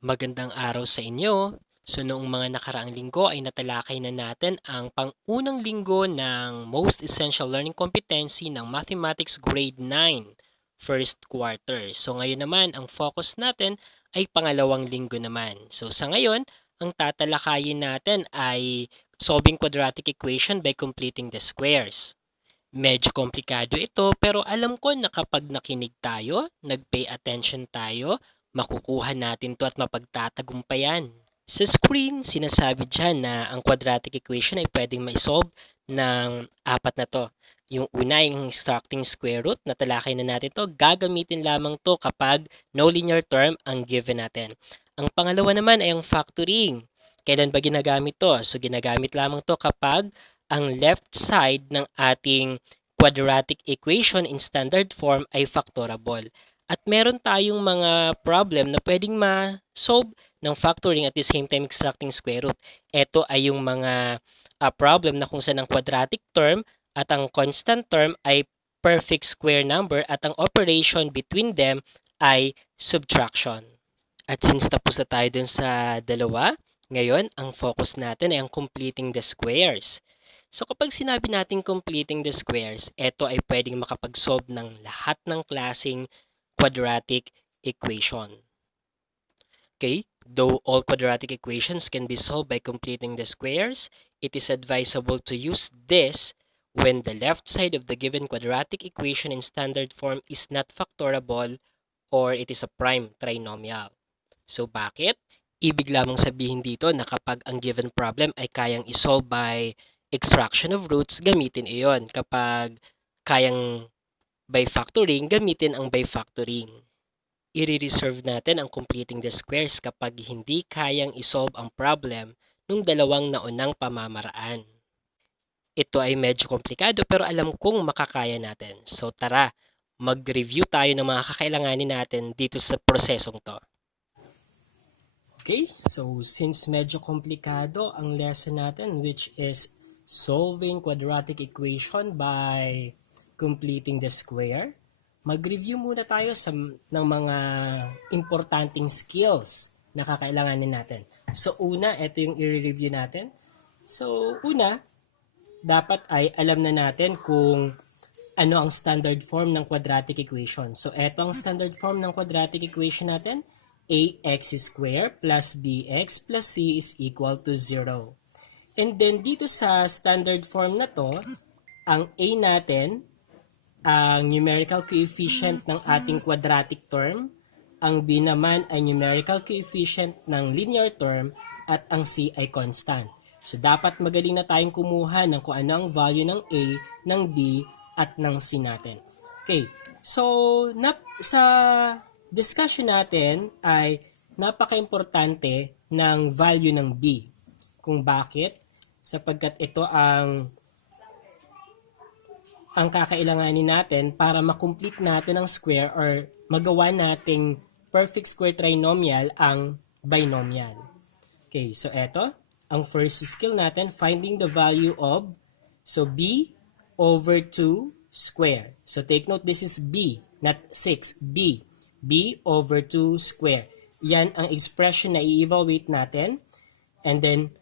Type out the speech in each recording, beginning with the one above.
Magandang araw sa inyo. So noong mga nakaraang linggo ay natalakay na natin ang pang-unang linggo ng Most Essential Learning Competency ng Mathematics Grade 9, first quarter. So ngayon naman, ang focus natin ay pangalawang linggo naman. So sa ngayon, ang tatalakayin natin ay solving quadratic equation by completing the squares. Medyo komplikado ito pero alam ko na kapag nakinig tayo, nag-pay attention tayo, makukuha natin to at mapagtatagumpayan. Sa screen, sinasabi dyan na ang quadratic equation ay pwedeng ma-solve ng apat na to. Yung una ay yung extracting square root, natalakay na natin to. Gagamitin lamang to kapag no linear term ang given natin. Ang pangalawa naman ay ang factoring. Kailan ba ginagamit to? So ginagamit lamang to kapag ang left side ng ating quadratic equation in standard form ay factorable. At meron tayong mga problem na pwedeng ma-solve ng factoring at the same time extracting square root. Ito ay yung mga problem na kung saan ang quadratic term at ang constant term ay perfect square number at ang operation between them ay subtraction. At since tapos na tayo dun sa dalawa, ngayon ang focus natin ay ang completing the squares. So kapag sinabi natin completing the squares, ito ay pwedeng makapag-solve ng lahat ng klaseng quadratic equation. Okay, though all quadratic equations can be solved by completing the squares, it is advisable to use this when the left side of the given quadratic equation in standard form is not factorable or it is a prime trinomial. So bakit? Ibig lamang sabihin dito na kapag ang given problem ay kayang isolve by extraction of roots, gamitin iyon. Kapag kayang by factoring, gamitin ang by factoring. I-reserve natin ang completing the squares kapag hindi kayang isolve ang problem ng dalawang naunang pamamaraan. Ito ay medyo komplikado pero alam kong makakaya natin. So tara, mag-review tayo ng mga kakailanganin natin dito sa prosesong to. Okay, so since medyo komplikado ang lesson natin which is solving quadratic equation by completing the square, mag-review muna tayo ng mga importanteng skills na kakailanganin natin. So una, ito yung i-review natin. So una, dapat ay alam na natin kung ano ang standard form ng quadratic equation. So ito ang standard form ng quadratic equation natin. Ax squared plus bx plus c is equal to 0. And then dito sa standard form na to, ang a natin, ang numerical coefficient ng ating quadratic term, ang b naman ay numerical coefficient ng linear term, at ang c ay constant. So dapat magaling na tayong kumuha ng kung ano ang value ng a, ng b, at ng c natin. Okay, so sa discussion natin ay napaka-importante ng value ng b. Kung bakit? Sapagkat ito ang kakailanganin natin para makomplete natin ang square or magawa nating perfect square trinomial ang binomial. Okay, so eto, ang first skill natin, finding the value of, so b over 2 square. So take note, this is b, not 6, b. B over 2 square. Yan ang expression na i-evaluate natin. And then,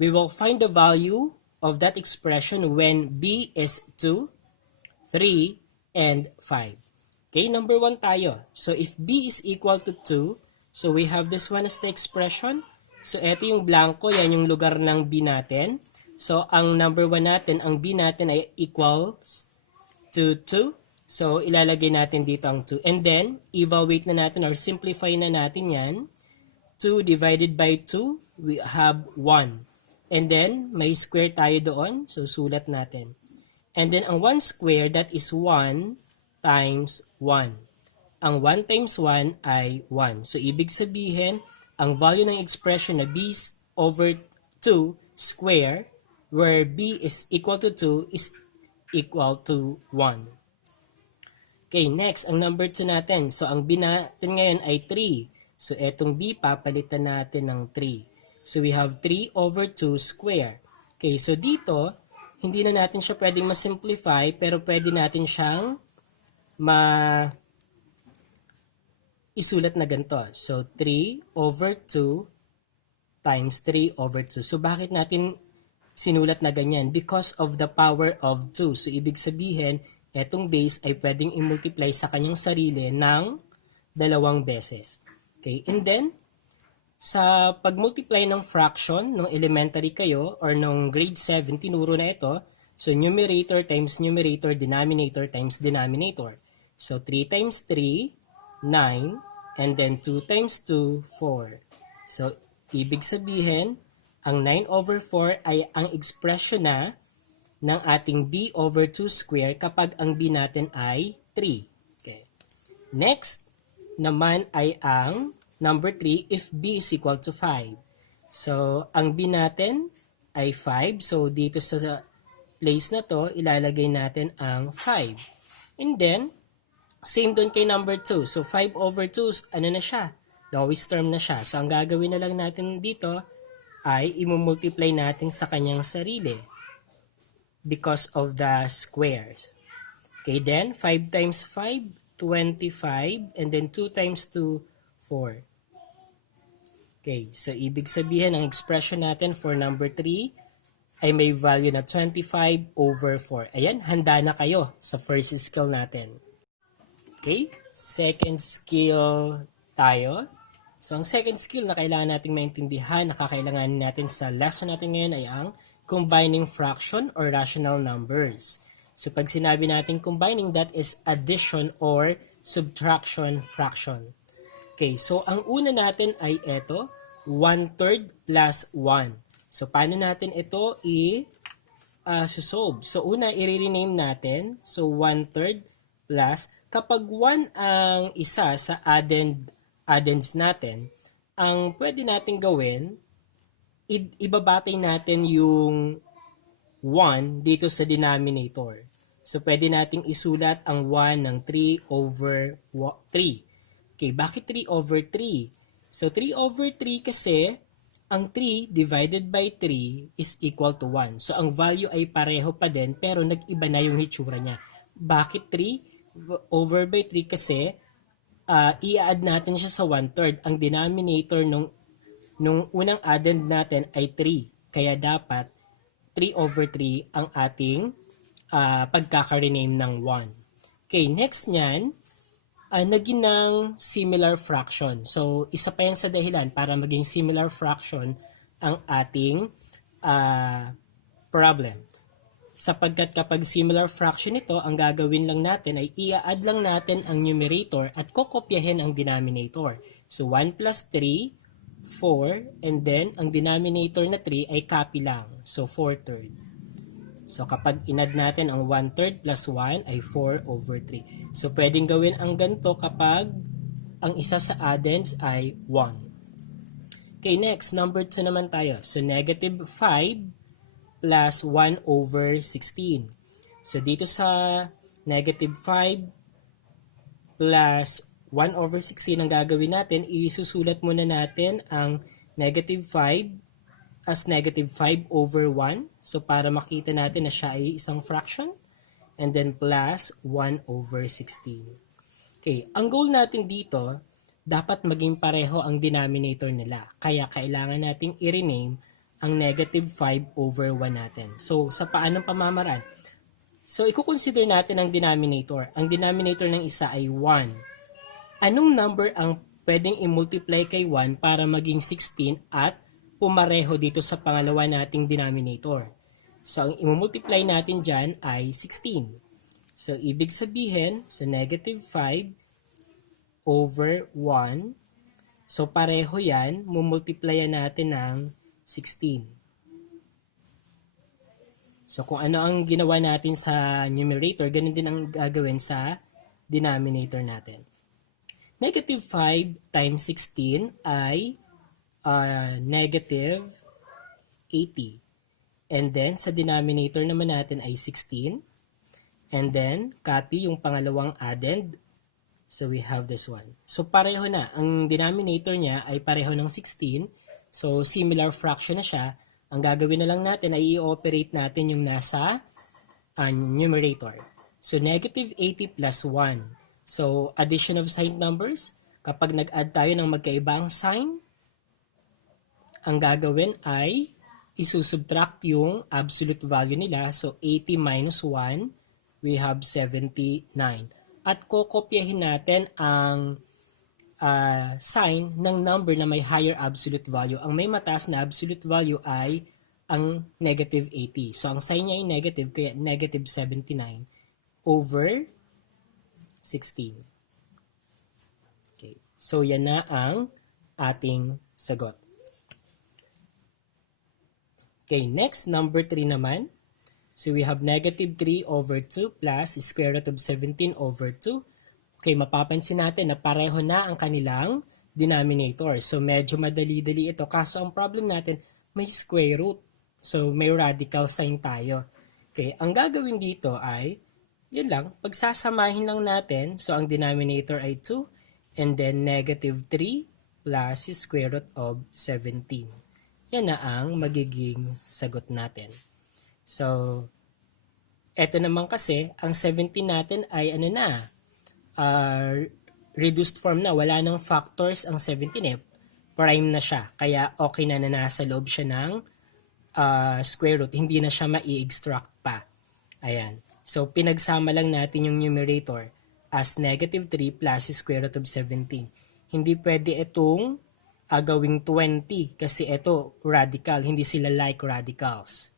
we will find the value of that expression when b is 2, 3, and 5. Okay, number 1 tayo. So, if b is equal to 2, so we have this one as the expression. So, ito yung blanco, yan yung lugar ng b natin. So, ang number 1 natin, ang b natin ay equals to 2. So, ilalagay natin dito ang 2. And then, evaluate na natin or simplify na natin yan. 2 divided by 2, we have 1. And then, may square tayo doon. So, sulat natin. And then, ang 1 square, that is 1 times 1. Ang 1 times 1 ay 1. So, ibig sabihin, ang value ng expression na b over 2 square, where b is equal to 2, is equal to 1. Okay, next, ang number 2 natin. So, ang b natin ngayon ay 3. So, etong b, papalitan natin ng 3. So, we have 3 over 2 square. Okay, so dito, hindi na natin siya pwedeng ma-simplify, pero pwede natin siyang isulat na ganito. So, 3 over 2 times 3 over 2. So, bakit natin sinulat na ganyan? Because of the power of 2. So, ibig sabihin, etong base ay pwedeng i-multiply sa kanyang sarili ng dalawang beses. Okay, and then, sa pag-multiply ng fraction, nung elementary kayo, or nung grade 7, tinuro na ito. So, numerator times numerator, denominator times denominator. So, 3 times 3, 9, and then 2 times 2, 4. So, ibig sabihin, ang 9 over 4 ay ang expression na ng ating b over 2 square kapag ang b natin ay 3. Okay. Next naman ay ang number 3 if b is equal to 5. So, ang b natin ay 5. So, dito sa place na to, ilalagay natin ang 5. And then, same doon kay number 2. So, 5 over 2, ano na siya? Lowest term na siya. So, ang gagawin na lang natin dito ay imumultiply natin sa kanyang sarili because of the squares. Okay, then 5 times 5, 25, and then 2 times 2, 4. Okay, so ibig sabihin ang expression natin for number 3 ay may value na 25 over 4. Ayan, handa na kayo sa first skill natin. Okay, second skill tayo. So ang second skill na kailangan nating maintindihan, na kakailanganin natin sa lesson natin ngayon ay ang combining fraction or rational numbers. So pag sinabi natin combining, that is addition or subtraction fraction. Okay, so ang una natin ay ito, 1/3 plus 1. So paano natin ito i-solve? So una, i-rename natin. So 1/3 plus, kapag 1 ang isa sa addends natin, ang pwede natin gawin, ibabatay natin yung 1 dito sa denominator. So, pwede nating isulat ang 1 ng 3 over 3. Okay, bakit 3 over 3? So, 3 over 3 kasi, ang 3 divided by 3 is equal to 1. So, ang value ay pareho pa din, pero nag-iba na yung hitsura niya. Bakit 3 over by 3? Kasi, i-add natin siya sa 1/3. Ang denominator nung unang addend natin ay 3. Kaya dapat 3 over 3 ang ating pagkaka-rename ng 1. Okay, next nyan, naging ng similar fraction. So, isa pa yan sa dahilan para maging similar fraction ang ating problem. Sapagkat kapag similar fraction ito, ang gagawin lang natin ay i-add lang natin ang numerator at kokopyahin ang denominator. So, 1 plus 3, 4, and then ang denominator na 3 ay copy lang. So, 4/3. So, kapag inad natin ang 1/3 plus 1 ay 4 over 3. So, pwedeng gawin ang ganito kapag ang isa sa addends ay 1. Okay, next, number 2 naman tayo. So, negative 5 plus 1 over 16. So, dito sa negative 5 plus 1 over 16, ang gagawin natin, isusulat muna natin ang negative 5 as negative 5 over 1. So, para makita natin na siya ay isang fraction. And then plus 1 over 16. Okay, ang goal natin dito, dapat maging pareho ang denominator nila. Kaya kailangan nating i-rename ang negative 5 over 1 natin. So, sa paanong pamamaraan? So, i-consider natin ang denominator. Ang denominator ng isa ay 1. Anong number ang pwedeng i-multiply kay 1 para maging 16 at pumareho dito sa pangalawa nating denominator? So, ang i-multiply natin dyan ay 16. So, ibig sabihin, so negative 5 over 1. So, pareho yan, mumultiplyan natin ng 16. So, kung ano ang ginawa natin sa numerator, ganun din ang gagawin sa denominator natin. Negative 5 times 16 ay negative 80. And then, sa denominator naman natin ay 16. And then, copy yung pangalawang addend. So, we have this one. So, pareho na. Ang denominator niya ay pareho ng 16. So, similar fraction na siya. Ang gagawin na lang natin ay i-operate natin yung nasa numerator. So, negative 80 plus 1. So, addition of signed numbers. Kapag nag-add tayo ng magkaibang sign, ang gagawin ay isusubtract yung absolute value nila. So 80 minus 1, we have 79. At kokopyahin natin ang sign ng number na may higher absolute value. Ang may mataas na absolute value ay ang negative 80. So ang sign niya ay negative, kaya negative 79 over 16. Okay. So yan na ang ating sagot. Okay, next, number 3 naman. So we have negative 3 over 2 plus square root of 17 over 2. Okay, mapapansin natin na pareho na ang kanilang denominator. So medyo madali-dali ito. Kaso ang problem natin, may square root. So may radical sign tayo. Okay, ang gagawin dito ay, yun lang, pagsasamahin lang natin. So ang denominator ay 2 and then negative 3 plus square root of 17. Yan na ang magiging sagot natin. So, eto naman kasi, ang 17 natin ay ano na, reduced form na. Wala nang factors ang 17 eh. Prime na siya. Kaya okay na nasa loob siya ng square root. Hindi na siya mai-extract pa. Ayan. So, pinagsama lang natin yung numerator as negative 3 plus square root of 17. Hindi pwede itong gawing 20 kasi ito radical, hindi sila like radicals.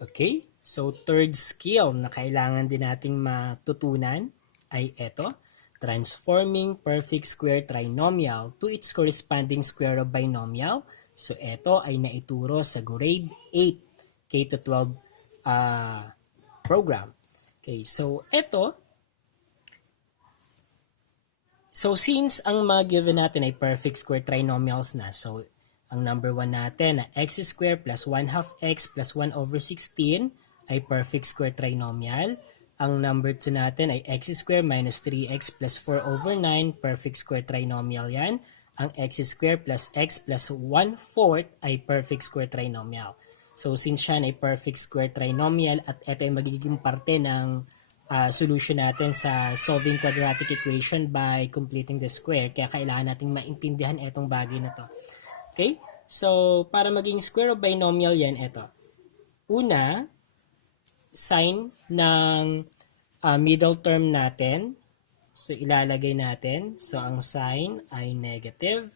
Okay, so third skill na kailangan din nating matutunan ay ito, transforming perfect square trinomial to its corresponding square of binomial. So ito ay naituro sa grade 8 K-12 program. Okay, so ito, so since ang mga given natin ay perfect square trinomials na, so ang number 1 natin na x square plus 1 half x plus 1 over 16 ay perfect square trinomial. Ang number 2 natin ay x square minus 3x plus 4 over 9, perfect square trinomial yan. Ang x square plus x plus 1 fourth ay perfect square trinomial. So since siya ay perfect square trinomial at ito ay magiging parte ng solution natin sa solving quadratic equation by completing the square. Kaya kailangan natin maintindihan itong bagay na to. Okay? So, para maging square of binomial yan, ito. Una, sign ng middle term natin. So, ilalagay natin. So, ang sign ay negative.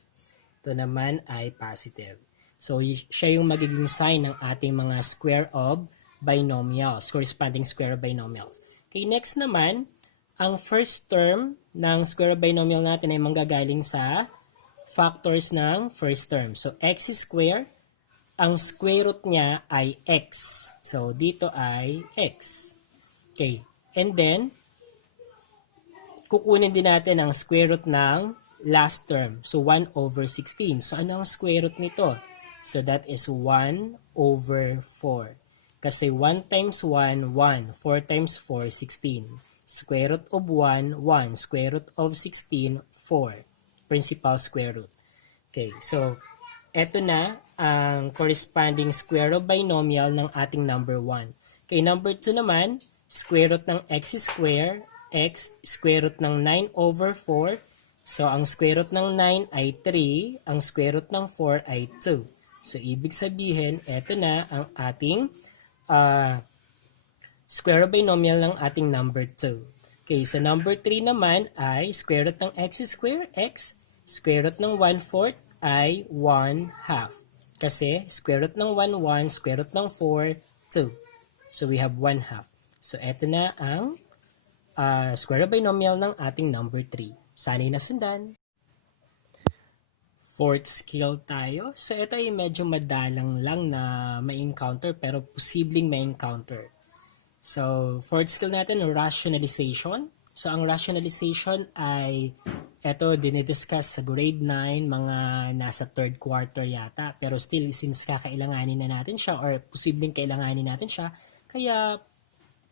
Ito naman ay positive. So, siya yung magiging sign ng ating mga square of binomials, corresponding square of binomials. Okay, next naman, ang first term ng square of binomial natin ay manggagaling sa factors ng first term. So, x square, ang square root niya ay x. So, dito ay x. Okay, and then, kukunin din natin ang square root ng last term. So, 1 over 16. So, ano ang square root nito? So, that is 1 over 4. Kasi 1 times 1, 1. 4 times 4, 16. Square root of 1, 1. Square root of 16, 4. Principal square root. Okay, so, eto na ang corresponding square of binomial ng ating number 1. Okay, number 2 naman, square root ng x square, x, square root ng 9 over 4. So, ang square root ng 9 ay 3, ang square root ng 4 ay 2. So, ibig sabihin, eto na ang ating square of binomial ng ating number 2. Okay, so number 3 naman ay square root ng x square, x, square root ng 1/4 ay 1 half. Kasi square root ng 1, 1, square root ng 4, 2. So we have 1 half. So eto na ang square of binomial ng ating number 3. Sana'y nasundan. Fourth skill tayo. So ito ay medyo madalang lang na ma-encounter pero posibleng ma-encounter. So fourth skill natin, rationalization. So ang rationalization ay ito dinidiscuss sa grade 9, mga nasa third quarter yata. Pero still, since kakailanganin na natin siya or posibleng kailanganin natin siya, kaya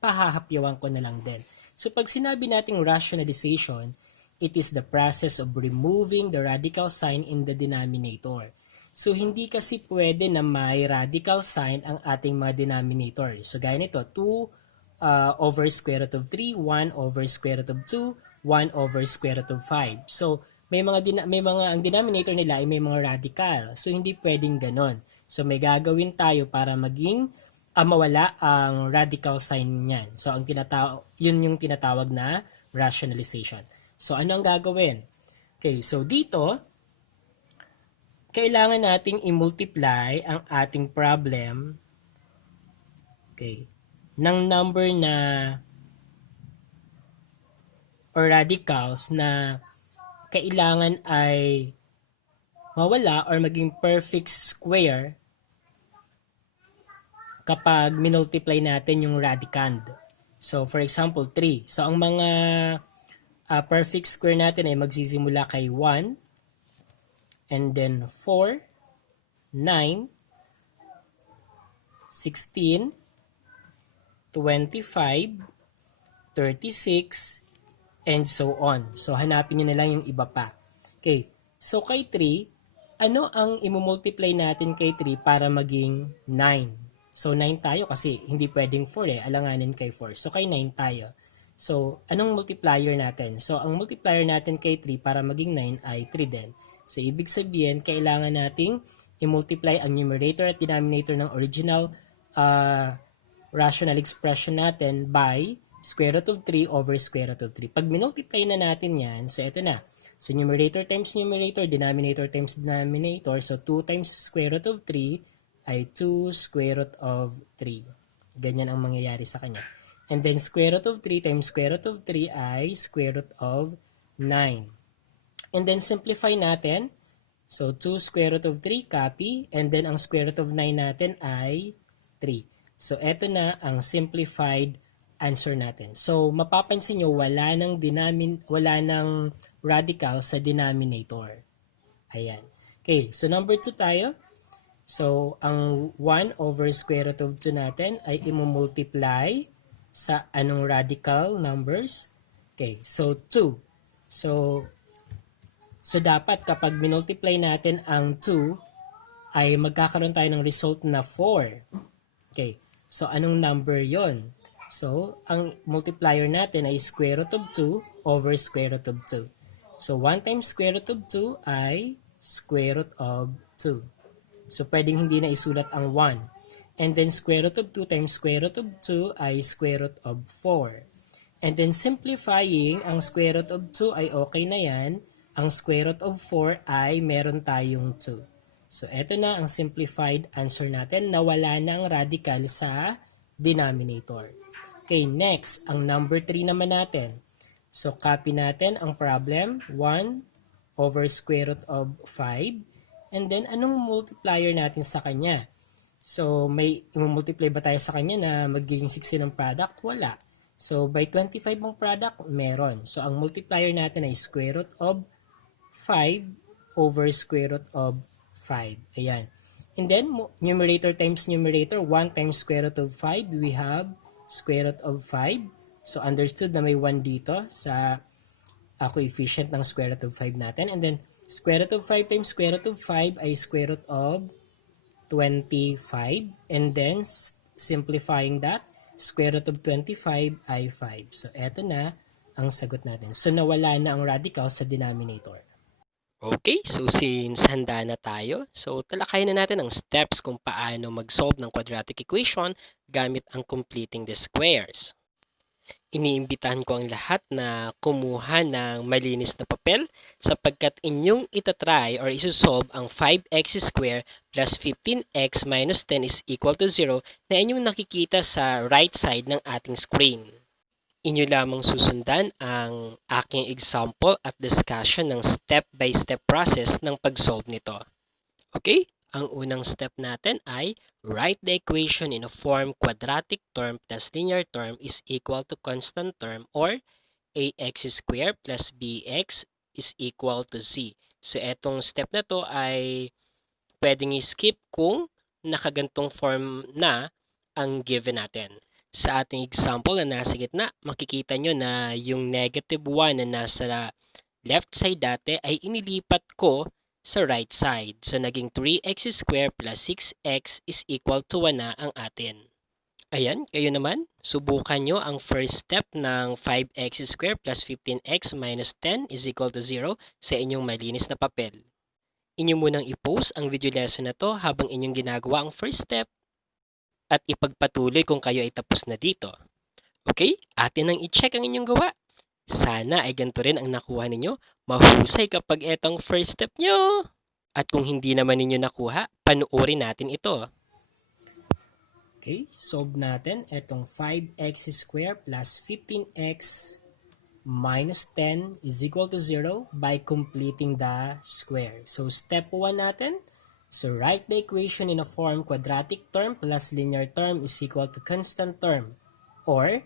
pahahapyawan ko na lang din. So pag sinabi nating rationalization, it is the process of removing the radical sign in the denominator. So hindi kasi pwede na may radical sign ang ating mga denominator. So gaya nito, 2 over square root of 3, 1 over square root of 2, 1 over square root of 5. So, ang denominator nila ay may mga radical. So, hindi pwedeng ganon. So, may gagawin tayo para maging mawala ang radical sign niyan. So, yun yung tinatawag na rationalization. So, ano ang gagawin? Okay, so dito, kailangan nating i-multiply ang ating problem, okay, ng number na or radicals na kailangan ay mawala or maging perfect square kapag minultiply natin yung radicand. So, for example, 3. So, ang mga perfect square natin ay magsisimula kay 1, and then 4, 9, 16, 25, 36, and so on. So, hanapin nyo na lang yung iba pa. Okay. So, kay 3, ano ang imumultiply natin kay 3 para maging 9? So, 9 tayo kasi hindi pwedeng 4 alanganin kay 4. So, kay 9 tayo. So, anong multiplier natin? So, ang multiplier natin kay 3 para maging 9 ay 3 din. So, ibig sabihin, kailangan nating i-multiply ang numerator at denominator ng original rational expression natin by square root of 3 over square root of 3. Pag minultiply na natin yan, so ito na. So, numerator times numerator, denominator times denominator. So, 2 times square root of 3 ay 2 square root of 3. Ganyan ang mangyayari sa kanya. And then, square root of 3 times square root of 3 ay square root of 9. And then, simplify natin. So, 2 square root of 3, copy. And then, ang square root of 9 natin ay 3. So, eto na ang simplified answer natin. So, mapapansin nyo, wala nang radical sa denominator. Ayan. Okay, so number 2 tayo. So, ang 1 over square root of 2 natin ay imumultiply sa anong radical numbers? Okay, so 2. So dapat kapag minultiply natin ang 2, ay magkakaroon tayo ng result na 4. Okay, so anong number yon? So, ang multiplier natin ay square root of 2 over square root of 2. So, 1 times square root of 2 ay square root of 2. So, pwedeng hindi na isulat ang 1. And then, square root of 2 times square root of 2 ay square root of 4. And then, simplifying, ang square root of 2 ay okay na yan. Ang square root of 4 ay meron tayong 2. So, eto na ang simplified answer natin. Nawala na ang radical sa denominator. Okay, next, ang number 3 naman natin. So, copy natin ang problem, 1 over square root of 5. And then, anong multiplier natin sa kanya? So, may i-multiply ba tayo sa kanya na magiging 16 ang product? Wala. So, by 25 ang product, meron. So, ang multiplier natin ay square root of 5 over square root of 5. Ayan. And then, numerator times numerator, 1 times square root of 5, we have square root of 5. So, understood na may 1 dito sa coefficient ng square root of 5 natin. And then, square root of 5 times square root of 5 ay square root of 25. And then, simplifying that, square root of 25 ay 5. So, eto na ang sagot natin. So, nawala na ang radical sa denominator. Okay, so since handa na tayo, so talakayin na natin ang steps kung paano mag-solve ng quadratic equation gamit ang completing the squares. Iniimbitahan ko ang lahat na kumuha ng malinis na papel sapagkat inyong itatry or isosolve ang 5x square plus 15x minus 10 is equal to 0 na inyong nakikita sa right side ng ating screen. Inyo lamang susundan ang aking example at discussion ng step-by-step process ng pag-solve nito. Okay? Ang unang step natin ay write the equation in a form quadratic term plus linear term is equal to constant term or ax squared plus bx is equal to z. So, etong step na to ay pwedeng i-skip kung nakagantong form na ang given natin. Sa ating example na nasa gitna, makikita nyo na yung negative 1 na nasa left side dati ay inilipat ko sa right side. So, naging 3x squared plus 6x is equal to 1 na ang atin. Ayan, kayo naman, subukan nyo ang first step ng 5x squared plus 15x minus 10 is equal to 0 sa inyong malinis na papel. Inyo munang i-post ang video lesson na to habang inyong ginagawa ang first step at ipagpatuloy kung kayo ay tapos na dito. Okay? Atin nang i-check ang inyong gawa. Sana ay ganito rin ang nakuha ninyo. Mahusay kapag etong first step nyo. At kung hindi naman ninyo nakuha, panuorin natin ito. Okay, solve natin itong 5x squared plus 15x minus 10 is equal to 0 by completing the square. So step 1 natin, so write the equation in a form quadratic term plus linear term is equal to constant term. Or,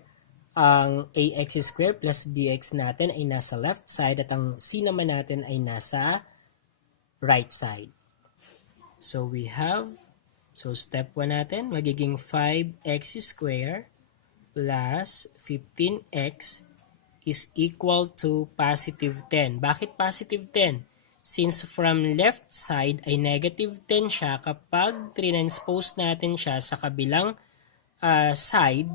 ang ax squared plus bx natin ay nasa left side at ang c naman natin ay nasa right side. So we have, so step 1 natin, magiging 5x squared plus 15x is equal to positive 10. Bakit positive 10? Since from left side ay negative 10 siya, kapag transpose natin siya sa kabilang side,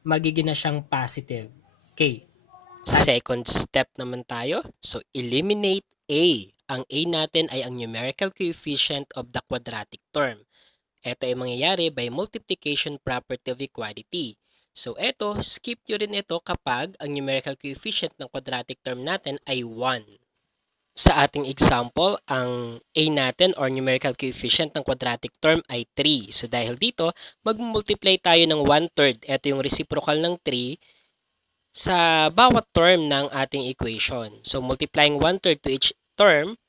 magiging na siyang positive. Okay. Second step naman tayo. So, eliminate A. Ang A natin ay ang numerical coefficient of the quadratic term. Ito ay mangyayari by multiplication property of equality. So, ito, skip nyo rin ito kapag ang numerical coefficient ng quadratic term natin ay 1. Sa ating example, ang A natin or numerical coefficient ng quadratic term ay 3. So, dahil dito, mag-multiply tayo ng 1/3. Ito yung reciprocal ng 3 sa bawat term ng ating equation. So, multiplying 1/3 to each term,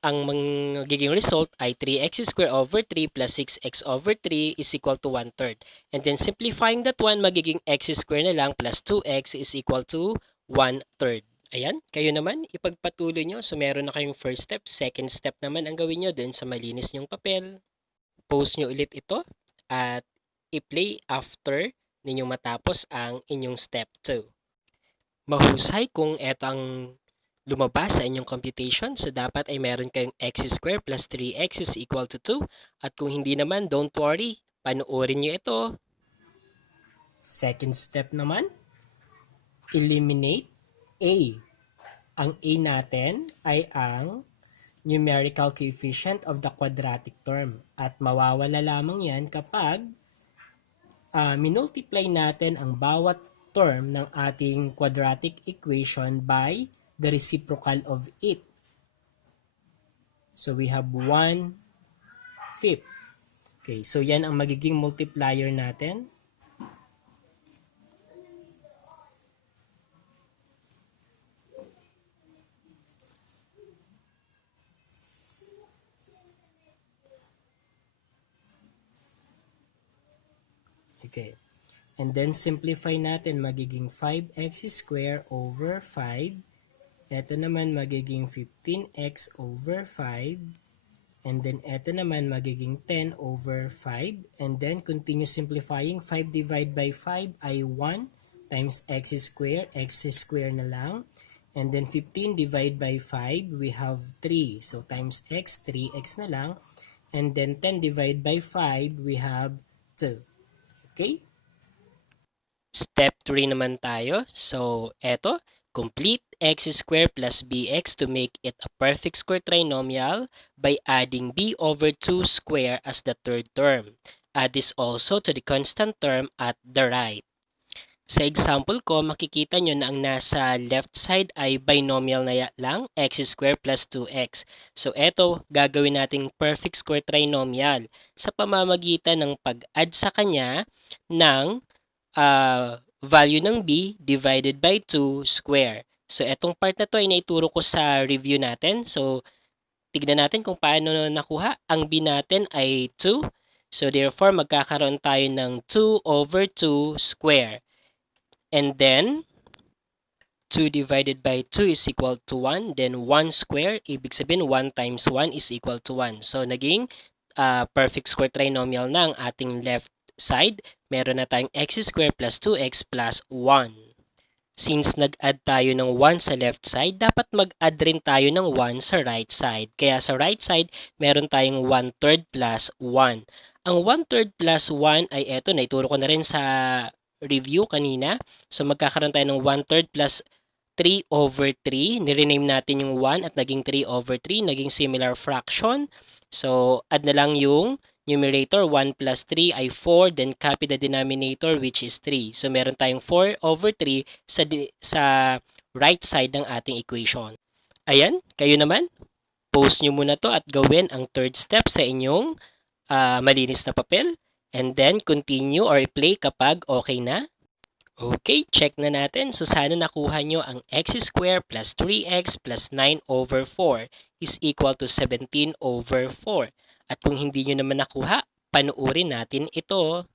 ang magiging result ay 3x squared over 3 plus 6x over 3 is equal to 1/3. And then, simplifying that one, magiging x squared na lang plus 2x is equal to 1/3. Ayan, kayo naman, ipagpatuloy nyo. So, meron na kayong first step. Second step naman ang gawin nyo dun sa malinis nyong papel. Post nyo ulit ito at i-play after ninyong matapos ang inyong step 2. Mahusay kung eto ang lumabas sa inyong computation. So, dapat ay meron kayong x squared plus 3x is equal to 2. At kung hindi naman, don't worry. Panoorin nyo ito. Second step naman, eliminate A. Ang A natin ay ang numerical coefficient of the quadratic term. At mawawala lamang yan kapag minultiply natin ang bawat term ng ating quadratic equation by the reciprocal of it. So we have 1/5. Okay, so yan ang magiging multiplier natin. Okay. And then simplify natin, magiging 5x squared over 5. Ito naman magiging 15x over 5. And then ito naman magiging 10 over 5. And then continue simplifying. 5 divided by 5 ay 1 times x squared na lang. And then 15 divided by 5, we have 3. So times x, 3x na lang. And then 10 divided by 5, we have 2. Okay? Step 3 naman tayo. So, eto, complete x squared plus bx to make it a perfect square trinomial by adding b over 2 square as the third term. Add this also to the constant term at the right. Sa example ko, makikita nyo na ang nasa left side ay binomial na lang, x squared plus 2x. So, eto, gagawin nating perfect square trinomial sa pamamagitan ng pag-add sa kanya ng value ng b divided by 2 square. So, etong part na to ay naituro ko sa review natin. So, tignan natin kung paano nakuha. Ang b natin ay 2. So, therefore, magkakaroon tayo ng 2 over 2 square. And then, 2 divided by 2 is equal to 1. Then, 1 square, ibig sabihin 1 times 1 is equal to 1. So, naging perfect square trinomial na ang ating left side. Meron na tayong x squared plus 2x plus 1. Since nag-add tayo ng 1 sa left side, dapat mag-add rin tayo ng 1 sa right side. Kaya sa right side, meron tayong 1/3 plus 1. Ang 1/3 plus 1 ay eto, naituro ko na rin sa review kanina. So magkakaroon tayo ng 1/3 plus 3/3. Nirename natin yung 1 at naging 3/3, naging similar fraction. So add na lang yung numerator, 1 plus 3 ay 4, then copy the denominator which is 3. So meron tayong 4/3 sa right side ng ating equation. Ayan, kayo naman, post nyo muna to at gawin ang third step sa inyong malinis na papel. And then continue or play kapag okay na. Okay, check na natin. So sana nakuha nyo ang x squared plus 3x plus 9/4 is equal to 17/4. At kung hindi nyo naman nakuha, panuorin natin ito.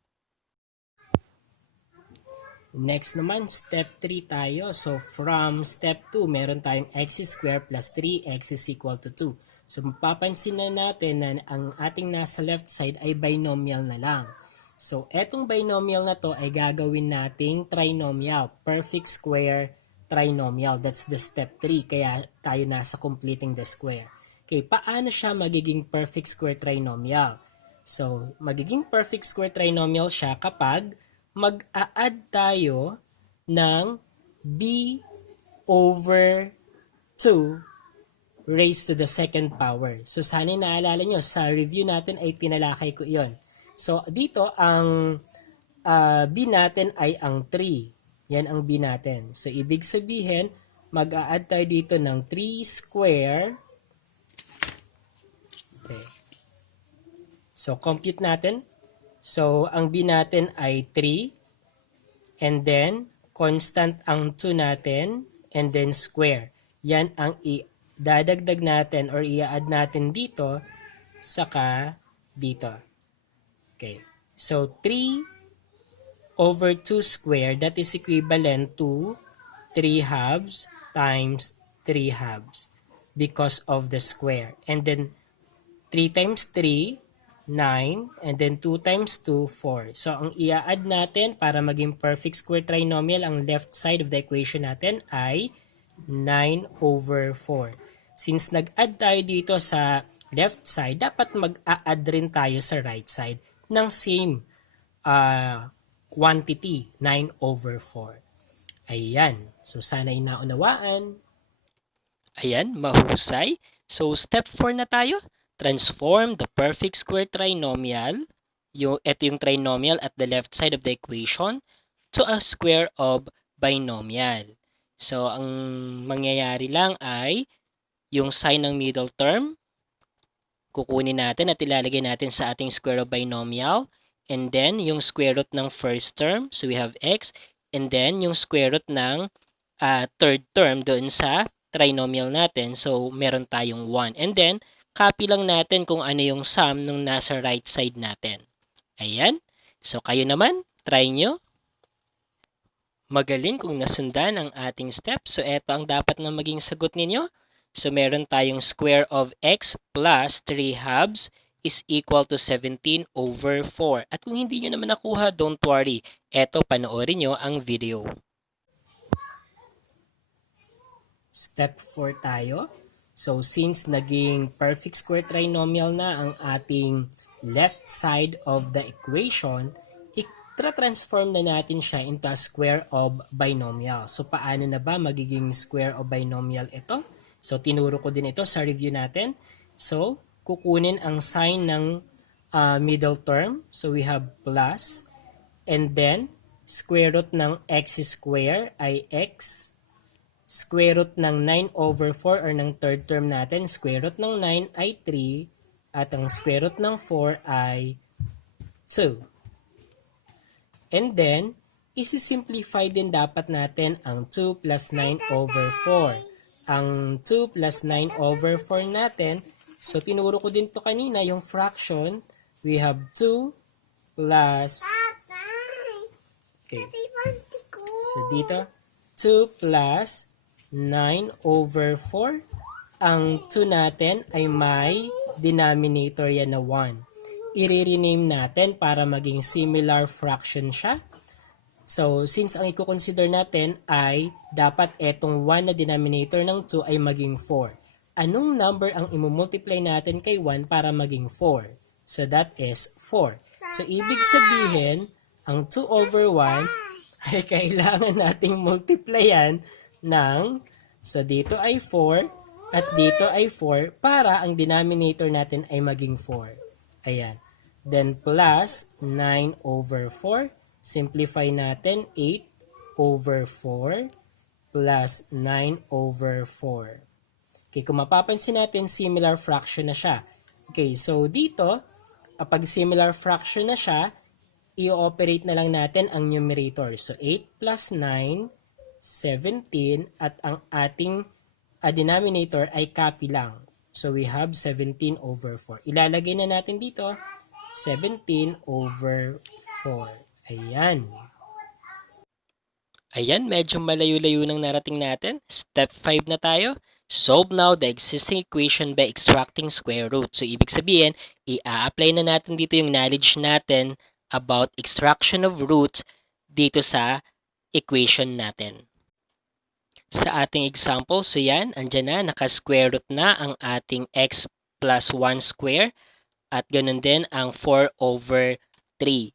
Next naman, step 3 tayo. So from step 2, meron tayong x squared plus 3x is equal to 2. So mapapansin na natin na ang ating nasa left side ay binomial na lang. So etong binomial na to ay gagawin nating trinomial, perfect square trinomial. That's the step 3, kaya tayo nasa completing the square. Okay, paano siya magiging perfect square trinomial? So, magiging perfect square trinomial siya kapag mag-a-add tayo ng b over 2 raised to the second power. So, sana naalala nyo, sa review natin ay tinalakay ko yon. So, dito ang b natin ay ang 3. Yan ang b natin. So, ibig sabihin, mag-a-add tayo dito ng 3 square. Okay. So, compute natin. So, ang b natin ay 3. And then, constant ang 2 natin. And then, square. Yan ang dadagdag natin or i-add natin dito saka dito. Okay. So, 3/2 square, that is equivalent to 3 halves times 3 halves because of the square. And then, 3 times 3, 9, and then 2 times 2, 4. So, ang i-add natin para maging perfect square trinomial, ang left side of the equation natin ay 9/4. Since nag-add tayo dito sa left side, dapat mag-a-add rin tayo sa right side ng same quantity, 9/4. Ayan. So, sana'y naunawaan. Ayan, mahusay. So step 4 na tayo. Transform the perfect square trinomial, ito yung trinomial at the left side of the equation, to a square of binomial. So ang mangyayari lang ay yung sign ng middle term, kukunin natin at ilalagay natin sa ating square of binomial. And then, yung square root ng first term, so we have x. And then, yung square root ng third term doon sa trinomial natin. So, meron tayong 1. And then, copy lang natin kung ano yung sum nung nasa right side natin. Ayan. So, kayo naman, try nyo. Magaling kung nasundan ang ating steps. So, eto ang dapat na maging sagot ninyo. So, meron tayong square of x plus 3 halves is equal to 17/4. At kung hindi nyo naman nakuha, don't worry. Eto, panoorin nyo ang video. Step 4 tayo. So, since naging perfect square trinomial na ang ating left side of the equation, i-transform na natin siya into a square of binomial. So, paano na ba magiging square of binomial ito? So, tinuro ko din ito sa review natin. So, kukunin ang sign ng middle term. So, we have plus. And then, square root ng x square ay x. Square root ng 9/4 or ng third term natin, square root ng 9 ay 3 at ang square root ng 4 ay 2. And then, isi-simplify din dapat natin ang 2 plus 9/4. Ang 2 plus 9/4 natin, so tinuro ko din to kanina, yung fraction, we have 2 plus, okay, so dito, 2 plus 9/4. Ang 2 natin ay may denominator yan na 1. I-rename natin para maging similar fraction siya. So, since ang i-consider natin ay dapat etong 1 na denominator ng 2 ay maging 4. Anong number ang imumultiply natin kay 1 para maging 4? So that is 4. So ibig sabihin, ang 2 over 1 ay kailangan nating multiplyan ng, so dito ay 4 at dito ay 4 para ang denominator natin ay maging 4. Ayan. Then plus 9 over 4. Simplify natin 8 over 4 plus 9 over 4. Okay, kung mapapansin natin, similar fraction na siya. Okay, so dito, kapag similar fraction na siya, i-operate na lang natin ang numerator. So 8 plus 9, 17, at ang ating denominator ay copy lang. So we have 17 over 4. Ilalagay na natin dito, 17 over 4. Ayan. Ayan, medyo malayo-layo nang narating natin. Step 5 na tayo. Solve now the existing equation by extracting square root. So, ibig sabihin, i-apply na natin dito yung knowledge natin about extraction of roots dito sa equation natin. Sa ating example, so yan, andyan na, naka-square root na ang ating x plus 1 square at ganun din ang 4 over 3.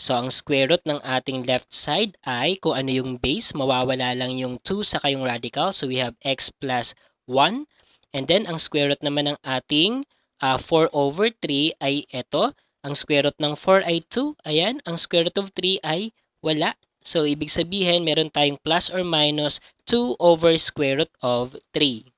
So, ang square root ng ating left side ay kung ano yung base, mawawala lang yung 2 sa kayong radical. So, we have x plus 1. And then, ang square root naman ng ating 4 over 3 ay ito. Ang square root ng 4 ay 2. Ayan, ang square root of 3 ay wala. So, ibig sabihin, meron tayong plus or minus 2 over square root of 3.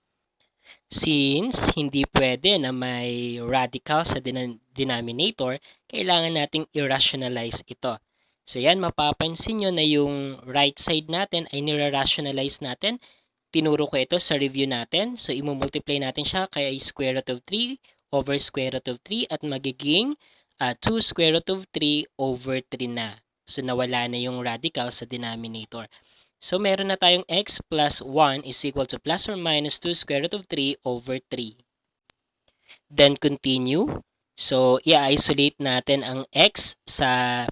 Since hindi pwede na may radical sa denominator, kailangan nating i-rationalize ito. So yan, mapapansin nyo na yung right side natin ay nira-rationalize natin. Tinuro ko ito sa review natin. So imumultiply natin siya kaya square root of 3 over square root of 3 at magiging 2 square root of 3 over 3 na. So nawala na yung radical sa denominator. So, meron na tayong x plus 1 is equal to plus or minus 2 square root of 3 over 3. Then, continue. So, i-isolate natin ang x sa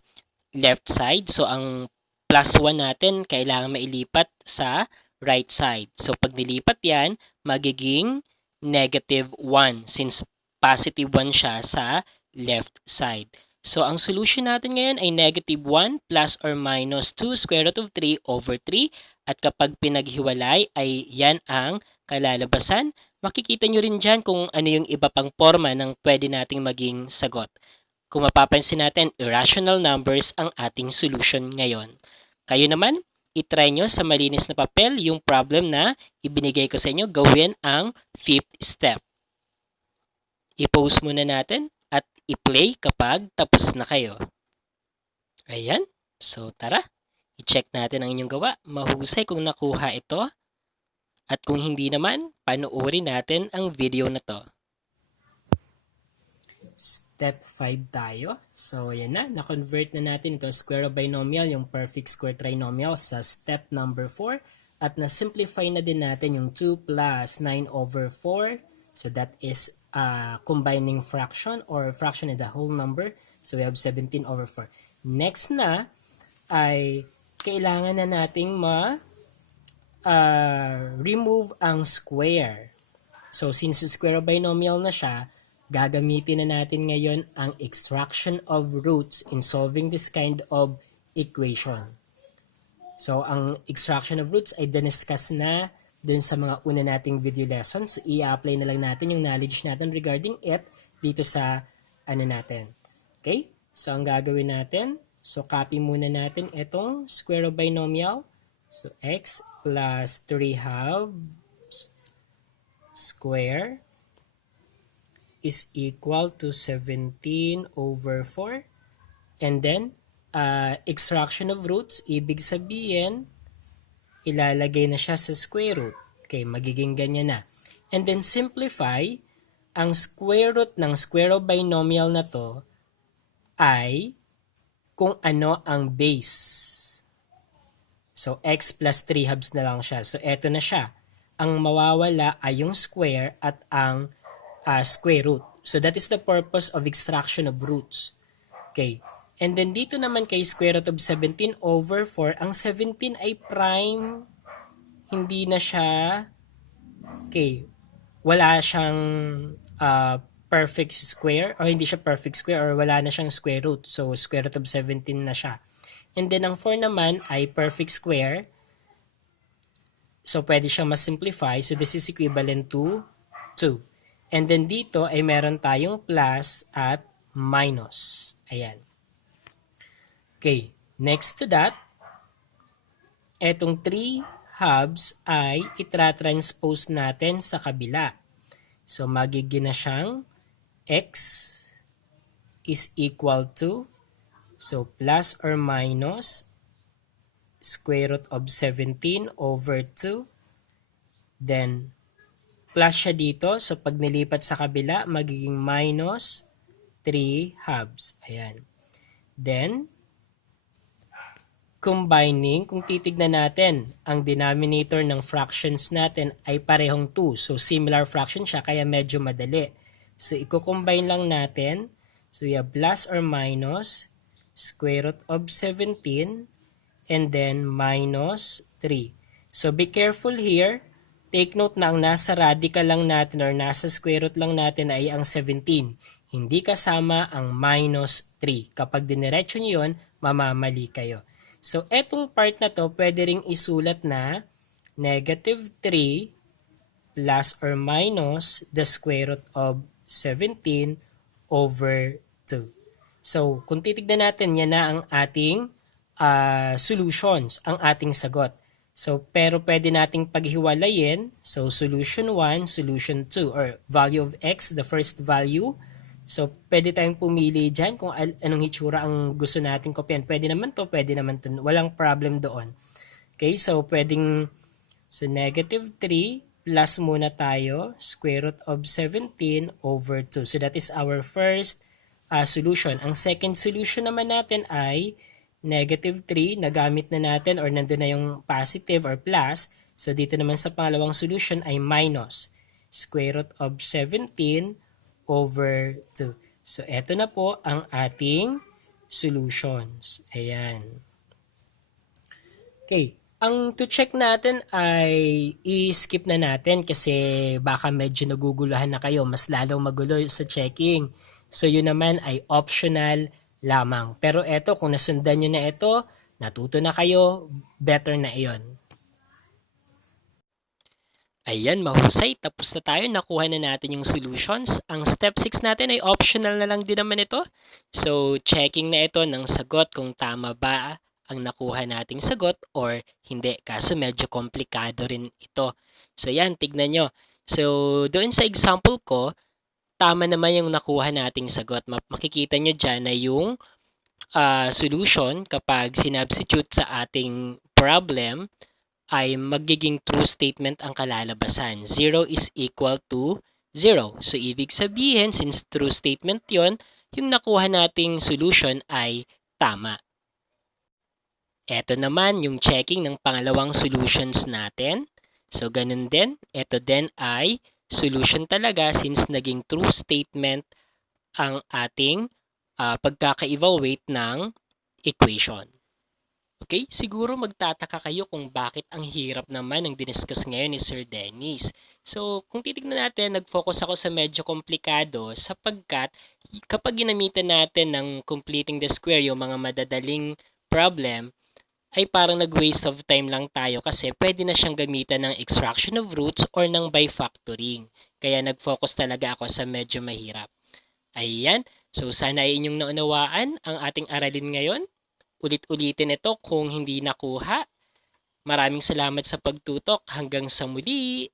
left side. So, ang plus 1 natin, kailangan mailipat sa right side. So, pag nilipat yan, magiging negative 1 since positive 1 siya sa left side. So, ang solution natin ngayon ay negative 1 plus or minus 2 square root of 3 over 3. At kapag pinaghiwalay ay yan ang kalalabasan. Makikita nyo rin dyan kung ano yung iba pang forma ng pwede nating maging sagot. Kung mapapansin natin, irrational numbers ang ating solution ngayon. Kayo naman, itry nyo sa malinis na papel yung problem na ibinigay ko sa inyo, gawin ang 5th step. I-pause muna natin at i-play kapag tapos na kayo. Ayan. So, tara. I-check natin ang inyong gawa. Mahusay kung nakuha ito. At kung hindi naman, panoorin natin ang video na to. Step 5 tayo. So, ayan na. Na-convert na natin ito square of binomial, yung perfect square trinomial sa step number 4. At na-simplify na din natin yung 2 plus 9 over 4. So, that is combining fraction or fraction in the whole number. So, we have 17 over 4. Next na ay kailangan na nating remove ang square. So, since square of binomial na siya, gagamitin na natin ngayon ang extraction of roots in solving this kind of equation. So, ang extraction of roots ay diniscuss na dun sa mga una nating video lessons. So, i-apply na lang natin yung knowledge natin regarding it dito sa ano natin. Okay? So, ang gagawin natin, so copy muna natin itong square of binomial. So, x plus 3 halves square is equal to 17 over 4. And then, extraction of roots, ibig sabihin, ilalagay na siya sa square root. Okay, magiging ganyan na. And then, simplify, ang square root ng square of binomial na to ay kung ano ang base. So, x plus 3 halves na lang siya. So, eto na siya. Ang mawawala ay yung square at ang square root. So, that is the purpose of extraction of roots. Okay. And then, dito naman kay square root of 17 over 4, ang 17 ay prime. Hindi na siya, okay, wala siyang perfect square or hindi siya perfect square or wala na siyang square root. So, square root of 17 na siya. And then, ang 4 naman ay perfect square. So, pwede siyang mas-simplify. So, this is equivalent to 2. And then, dito ay meron tayong plus at minus. Ayan. Okay. Next to that, etong 3 halves ay itra-transpose natin sa kabila. So, magiging na siyang x is equal to, so plus or minus square root of 17 over 2. Then, plus siya dito. So, pag nilipat sa kabila, magiging minus 3 halves. Ayan. Then, combining, kung titignan natin, ang denominator ng fractions natin ay parehong 2. So, similar fraction siya, kaya medyo madali. So, i-combine lang natin. So, we have plus or minus square root of 17 and then minus 3. So, be careful here. Take note na ang nasa radical lang natin or nasa square root lang natin ay ang 17. Hindi kasama ang minus 3. Kapag diniretso nyo yun, mamamali kayo. So, etong part na to, pwede ring isulat na negative 3 plus or minus the square root of 17 over 2. So, kung titignan natin, yan na ang ating solutions, ang ating sagot. So, pero pwede nating paghiwalayin. So, solution 1, solution 2, or value of x, the first value. So, pwede tayong pumili dyan kung anong hitsura ang gusto nating kopyan. Pwede naman to, pwede naman to. Walang problem doon. Okay, so pwedeng, so negative 3 plus muna tayo, square root of 17 over 2. So, that is our first solution. Ang second solution naman natin ay negative 3, nagamit na natin or nandun na yung positive or plus. So, dito naman sa pangalawang solution ay minus square root of 17 over 2. So, eto na po ang ating solutions. Ayan. Okay. Ang to check natin ay i-skip na natin kasi baka medyo naguguluhan na kayo. Mas lalong magulo sa checking. So, yun naman ay optional lamang. Pero eto, kung nasundan nyo na ito, natuto na kayo, better na iyon. Ayan, mahusay. Tapos na tayo. Nakuha na natin yung solutions. Ang step 6 natin ay optional na lang din naman ito. So, checking na ito ng sagot kung tama ba ang nakuha nating sagot or hindi. Kaso medyo komplikado rin ito. So, yan. Tignan nyo. So, doon sa example ko, tama naman yung nakuha nating sagot. Makikita nyo dyan na yung solution kapag sinubstitute sa ating problem ay magiging true statement ang kalalabasan. 0 is equal to 0. So, ibig sabihin, since true statement yon, yung nakuha nating solution ay tama. Ito naman yung checking ng pangalawang solutions natin. So, ganun din. Ito din ay solution talaga since naging true statement ang ating pagkaka-evaluate ng equation. Okay, siguro magtataka kayo kung bakit ang hirap naman ng diniscuss ngayon ni Sir Dennis. So, kung titignan natin, nag-focus ako sa medyo komplikado sapagkat kapag ginamitan natin ng completing the square, yung mga madadaling problem, ay parang nag-waste of time lang tayo kasi pwede na siyang gamitan ng extraction of roots or ng by factoring. Kaya nag-focus talaga ako sa medyo mahirap. Ayan, so sana ay inyong naunawaan ang ating aralin ngayon. Ulit-ulitin ito kung hindi nakuha. Maraming salamat sa pagtutok. Hanggang sa muli!